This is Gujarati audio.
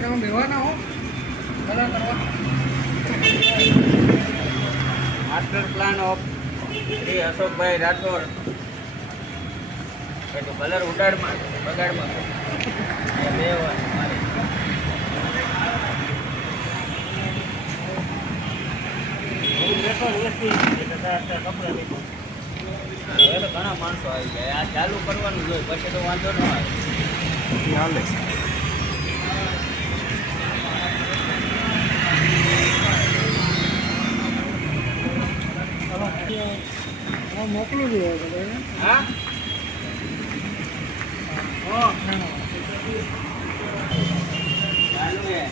તમે બેવાના હો કલર કરવા માસ્ટર પ્લાન ઓફ શ્રી અશોકભાઈ રાઠોડ એ તો કલર ઉડાડમાં બગાડમાં બે મારી હવે તો ઘણા માણસો આવી જાય આ ચાલુ કરવાનું જોઈએ પછી તો વાંધો ન આવે હાલે મોકલું જોઈએ હા ચાલુ હે